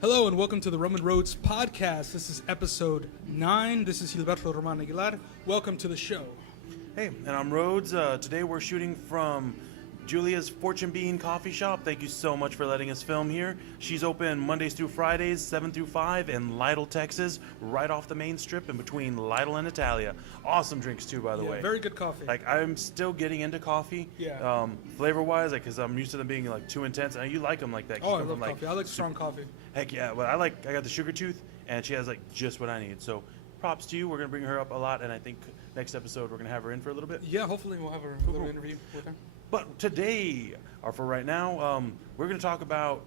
Hello and welcome to the Roman Roads podcast. This is episode 9. This is Gilberto Roman Aguilar. Welcome to the show. Hey, and I'm Rhodes. Today we're shooting from Julia's Fortune Bean Coffee Shop. Thank you so much for letting us film here. She's open Mondays through Fridays, 7 through 5 in Lytle, Texas, right off the main strip in between Lytle and Italia. Awesome drinks too, by the way. Very good coffee. Like, I'm still getting into coffee. Yeah. Flavor-wise, because I'm used to them being like too intense. And you like them like that. Oh, I love coffee. I like strong coffee. Heck yeah. Well, I got the sugar tooth, and she has like just what I need. So props to you. We're going to bring her up a lot, and I think next episode we're going to have her in for a little bit. Yeah, hopefully we'll have a little interview with her. But today, or for right now, we're going to talk about,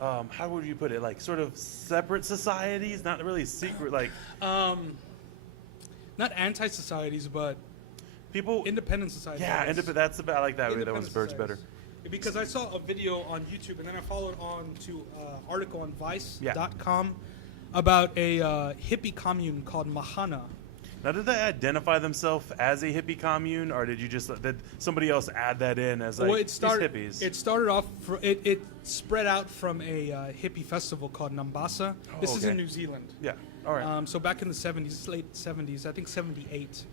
how would you put it, like sort of separate societies, not really secret, like... Not anti-societies, but people... independent societies. Yeah, that's about, I like that. That one's birds better. Because I saw a video on YouTube, and then I followed on to an article on Vice.com about a hippie commune called Mahana. Now, did they identify themselves as a hippie commune, or did somebody else add that in as like these hippies? It started off. It spread out from a hippie festival called Nambasa. This is in New Zealand. Yeah. All right. So back in the 70s, late 70s, I think 78.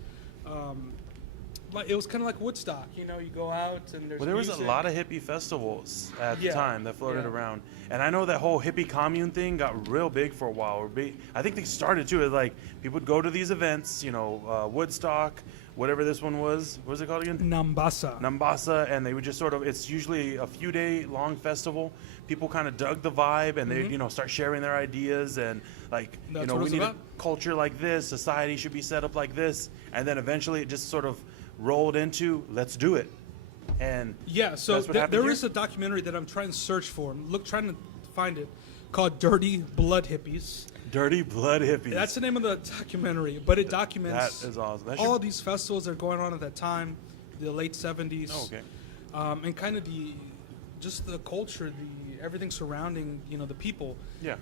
But it was kind of like Woodstock. You know, you go out and there's. Well, there was music. a lot of hippie festivals at the time that floated around, and I know that whole hippie commune thing got real big for a while. I think they started too. Like people would go to these events, you know, Woodstock, whatever this one was. What was it called again? Nambasa, and they would just sort of. It's usually a few day long festival. People kind of dug the vibe, and they start sharing their ideas and like we need a culture like this. Society should be set up like this, and then eventually it just sort of rolled into let's do it. And so there is a documentary that I'm trying to search for. Trying to find it, called Dirty Blood Hippies. Dirty Blood Hippies. That's the name of the documentary, but it documents that is awesome. all these festivals that are going on at that time, the late 70s. Oh, okay. And kind of the culture, everything surrounding the people. Yeah.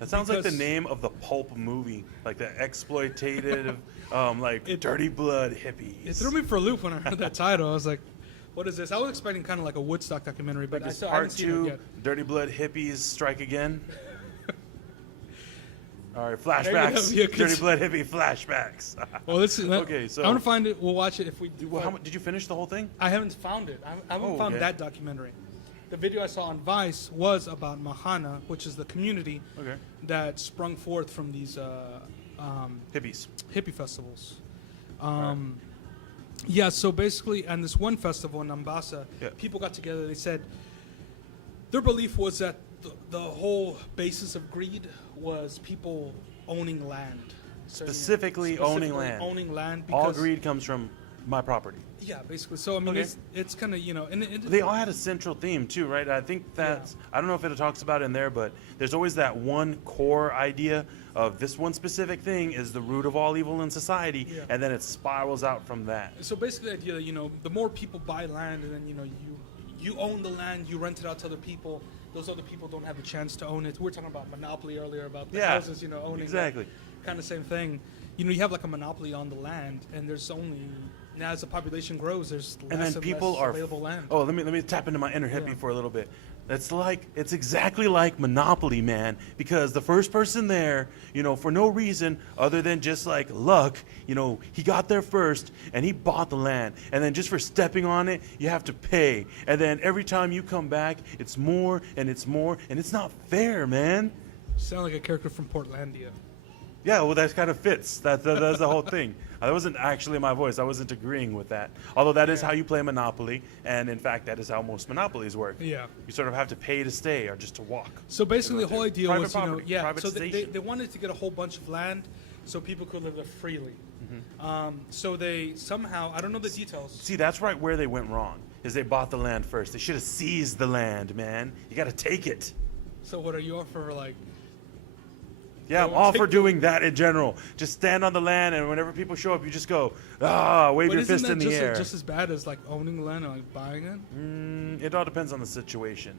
That sounds like the name of the pulp movie, like the exploitative, Dirty Blood Hippies. It threw me for a loop when I heard that title. I was like, what is this? I was expecting kind of like a Woodstock documentary, but I haven't seen it yet. Dirty Blood Hippies Strike Again. All right, flashbacks. Dirty Blood Hippie flashbacks. Well, okay, so I'm gonna find it. We'll watch it if we do. Did you finish the whole thing? I haven't found it. I haven't found that documentary. The video I saw on Vice was about Mahana, which is the community that sprung forth from these hippie festivals. Yeah, so basically, and this one festival in Nambasa, people got together. They said their belief was that the whole basis of greed was people owning land. Specifically owning land. Owning land. Because all greed comes from my property. Yeah, basically. So, I mean, it's kind of, and they all had a central theme, too, right? I think that's, I don't know if it talks about it in there, but there's always that one core idea of this one specific thing is the root of all evil in society, and then it spirals out from that. So, basically, the idea, the more people buy land, and then, you own the land, you rent it out to other people, those other people don't have a chance to own it. We were talking about monopoly earlier, about the houses, owning exactly. Kind of same thing. You have like a monopoly on the land, and there's only... Now, as the population grows, there's less and less available land. Oh, let me tap into my inner hippie for a little bit. It's exactly like Monopoly, man. Because the first person there, for no reason other than just like luck, he got there first and he bought the land. And then just for stepping on it, you have to pay. And then every time you come back, it's more and it's more, and it's not fair, man. You sound like a character from Portlandia. Yeah, well, that kind of fits. That's the whole thing. That wasn't actually my voice. I wasn't agreeing with that. Although that is how you play Monopoly, and in fact, that is how most monopolies work. Yeah. You sort of have to pay to stay or just to walk. So basically, the whole idea was, so they wanted to get a whole bunch of land so people could live there freely. Mm-hmm. So they somehow, I don't know the details. See, that's right where they went wrong, is they bought the land first. They should have seized the land, man. You got to take it. So what are you on for, like... Yeah, I'm all for doing that in general. Just stand on the land, and whenever people show up, you just go, wave your fist in the air. Isn't just as bad as like owning the land and like buying it? It all depends on the situation.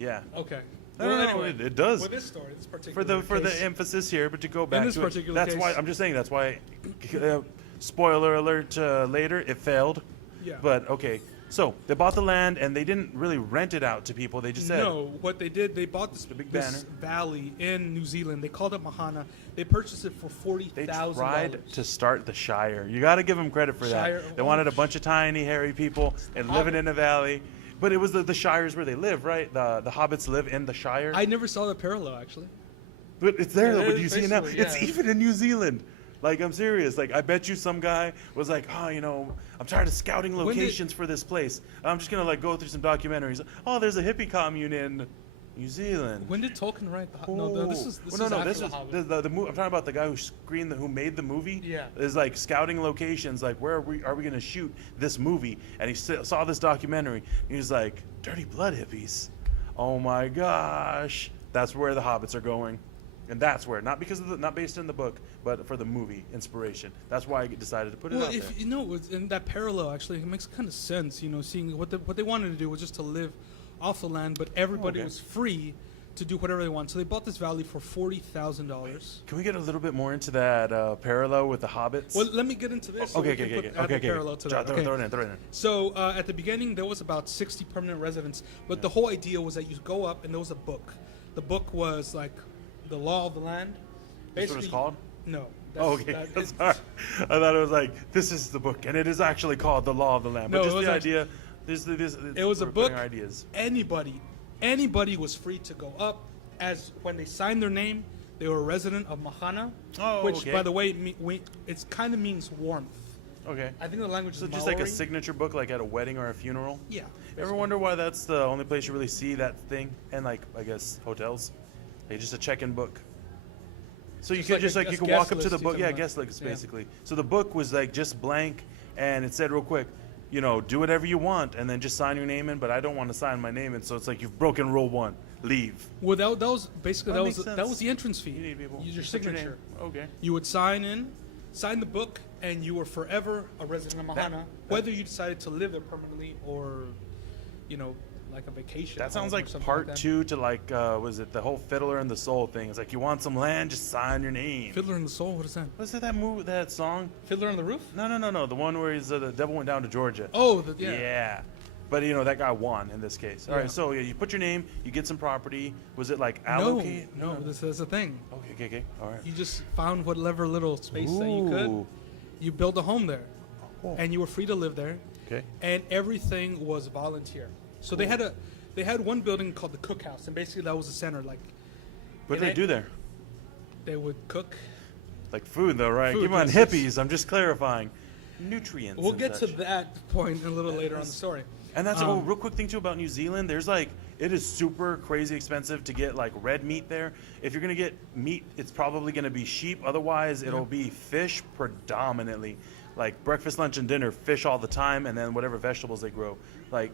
Yeah. Okay. Well, anyway, it does. For this story, this particular for the emphasis here, but to go back in this to particular that's why I'm just saying that's why. Spoiler alert! Later, it failed. Yeah. But okay, So they bought the land, and they didn't really rent it out to people. They just said, No, what they did, they bought this, big this valley in New Zealand. They called it Mahana. They purchased it for they $40,000. tried to start the Shire. You got to give them credit for Shire, that. They wanted a bunch of tiny, hairy people and living in a valley. But it was the Shires where they live, right? The hobbits live in the Shire. I never saw the parallel, actually. But it's there, Yeah, though. But you see it now. basically, It's yeah. even in New Zealand. Like, I'm serious. Like, I bet you some guy was like, oh, you know, I'm tired of scouting When did- locations for this place. I'm just going to, like, go through some documentaries. Oh, there's a hippie commune in New Zealand. When did Tolkien write the No, this is Well, no, after this the is Hobbit. the I'm talking about the guy who made the movie. Yeah. Is like scouting locations, like where are we going to shoot this movie? And he saw this documentary. And he was like, dirty blood hippies. Oh my gosh, that's where the hobbits are going, and that's where not because of not based in the book, but for the movie inspiration. That's why I decided to put it Well, out if there. you know, in that parallel, actually, it makes kind of sense. You know, seeing what they wanted to do was just to live off the land, but everybody Okay. was free to do whatever they want. So they bought this valley for $40,000. Can we get a little bit more into that parallel with the hobbits? Well, let me get into this. so we can add the parallel to that. Throw it in. So at the beginning, there was about 60 permanent residents, but the whole idea was that you go up and there was a book. The book was like the law of the land. That's what it's called? No. Oh, okay. Sorry. I thought it was like, this is the book, and it is actually called The Law of the Land. But No, just it was the actually- idea, It was a we're book. putting Ideas. Anybody was free to go up. As when they signed their name, they were a resident of Mahana, Oh, which, okay. by the way, it kind of means warmth. Okay. I think the language So is just like a Maori. signature book, like at a wedding or a funeral? Yeah. Ever wonder why that's the only place you really see that thing? And like, I guess, hotels? Like just a check-in book. So you Just could like just a like, you guest could walk up to list, the you book. can Yeah, like- guest list, yeah. basically. So the book was like just blank, and it said real quick, you know, do whatever you want, and then just sign your name in, but I don't want to sign my name in, so it's like you've broken rule 1. Leave. Well, that was basically That that makes was sense. the entrance fee. You need people. Your Just put your signature. name. Okay. You would sign the book, and you were forever a resident of Mahana, whether you decided to live there permanently or, you know, like a vacation. That sounds home or like something part that. 2 to like, was it the whole Fiddler and the Soul thing? It's like, you want some land, just sign your name. Fiddler in the Soul. What is that? Was it that movie, that song? Fiddler on the Roof? No. The one where the devil went down to Georgia. Oh, Yeah. yeah. But you know that guy won in this case. All Yeah. right, so yeah, you put your name, you get some property. Was it like No, allocate? no, this is the thing. Okay. All right. You just found whatever little space that you could. Ooh. You built a home there, Cool. and you were free to live there. Okay. And everything was volunteer. So they had one building called the cookhouse, and basically that was the center. Like What do they do there? they would cook. Like food, though, right? Food, Come on, yes, yes. hippies. I'm just clarifying. Nutrients. We'll and get to such. that point a little later on the story. And that's a real quick thing too about New Zealand. There's like, it is super crazy expensive to get like red meat there. If you're gonna get meat, it's probably gonna be sheep. Otherwise, it'll be fish predominantly. Like breakfast, lunch, and dinner, fish all the time, and then whatever vegetables they grow. Like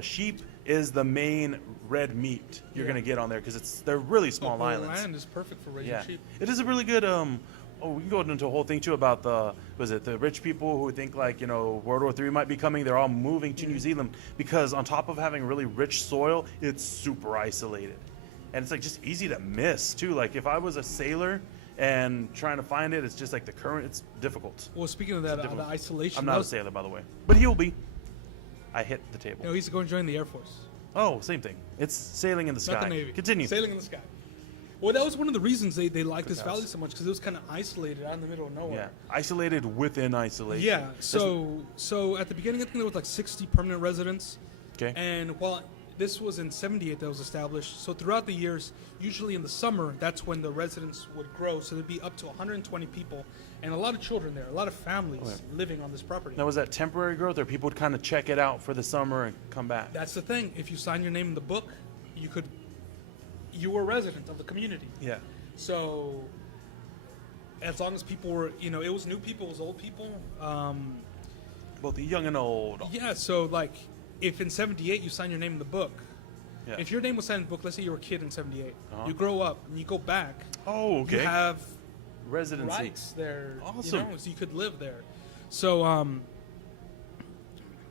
sheep is the main red meat you're Yeah. gonna get on there because they're really small The islands. land is perfect for raising Yeah, sheep. it is a really good. We can go into a whole thing too about the rich people who think like, you know, World War III might be coming. They're all moving to New Zealand because on top of having really rich soil, it's super isolated, and it's like just easy to miss too. Like if I was a sailor and trying to find it, it's just like the current. It's difficult. Well, speaking of that, the difficult. isolation. I'm that not a was- sailor, by the way, but he'll be. I hit the table. You know, he's going to join the Air Force, Oh, same thing. It's sailing in the sky. not the Navy. Continue. Sailing in the sky. Well, that was one of the reasons they liked this Cookhouse. valley so much because it was kind of isolated out in the middle of Yeah, nowhere. isolated within isolation. Yeah. So at the beginning, I think there was like 60 permanent residents. Okay. And while this was in 78 that was established, so throughout the years, usually in the summer, that's when the residents would grow. So there'd be up to 120 people and a lot of children there, a lot of families Okay. living on this property. Now, was that temporary growth, or people would kind of check it out for the summer and come back? That's the thing. If you sign your name in the book, you were a resident of the community. Yeah. So as long as people were, you know, it was new people, it was old people. Both the young and old. Yeah, so like if in 78 you sign your name in the book, Yeah. if your name was signed in the book, let's say you were a kid in 78, Uh-huh. you grow up and you go back, Oh, okay. you have Residency. rights there. Awesome. You know, so you could live there. So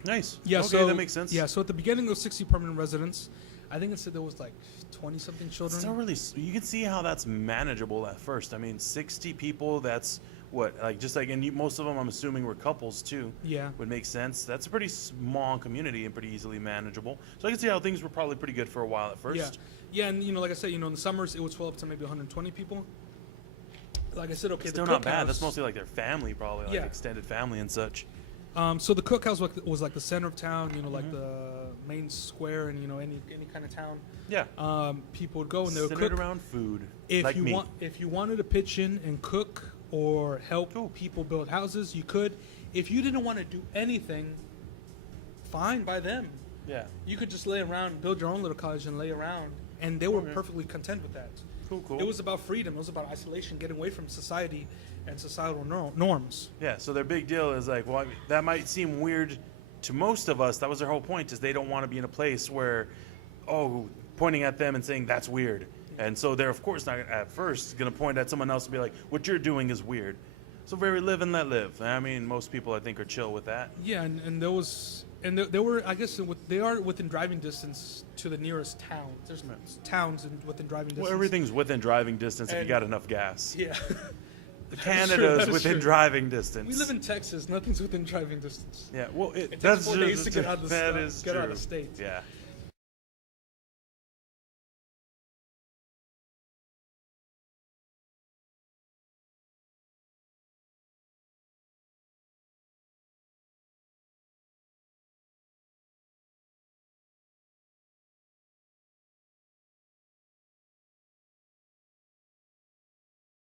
Nice. yeah, Okay, so that makes sense. Yeah, so at the beginning there was 60 permanent residents. I think it said there was like 20 something children. It's not really. You can see how that's manageable at first. I mean, 60 people. That's and most of them, I'm assuming, were couples too. Yeah. Would make sense. That's a pretty small community and pretty easily manageable. So I can see how things were probably pretty good for a while at first. Yeah, and like I said, in the summers it would swell up to maybe 120 people. Like I said, okay, Still the not cookhouse, bad. That's mostly like their family, probably, like Yeah. extended family and such. So the cookhouse was like the center of town, like the main square, and any kind of town. Yeah. People would go and they would Centered cook. around food. If like you me. if you wanted to pitch in and cook or help people build houses, you could. If you didn't want to do anything, fine by them. Yeah. You could just lay around, build your own little cottage, and lay around, and they were perfectly content with that. Cool. It was about freedom. It was about isolation, getting away from society and societal norms. Yeah, so their big deal is like, well, that might seem weird to most of us. That was their whole point, is they don't want to be in a place where, pointing at them and saying that's weird. And so they're, of course, not at first going to point at someone else and be like, what you're doing is weird. So very live and let live. I mean, most people, I think, are chill with that. Yeah, and there was, and there were, I guess, they are within driving distance to the nearest towns. There's towns within driving distance. Well, everything's within driving distance if you And- got enough gas. Yeah. Canada's that is within true. driving distance. We live in Texas. Nothing's within driving distance. Yeah, well, It takes that's 4 days to just, get out of the that state. is Get out of true. the state. Yeah,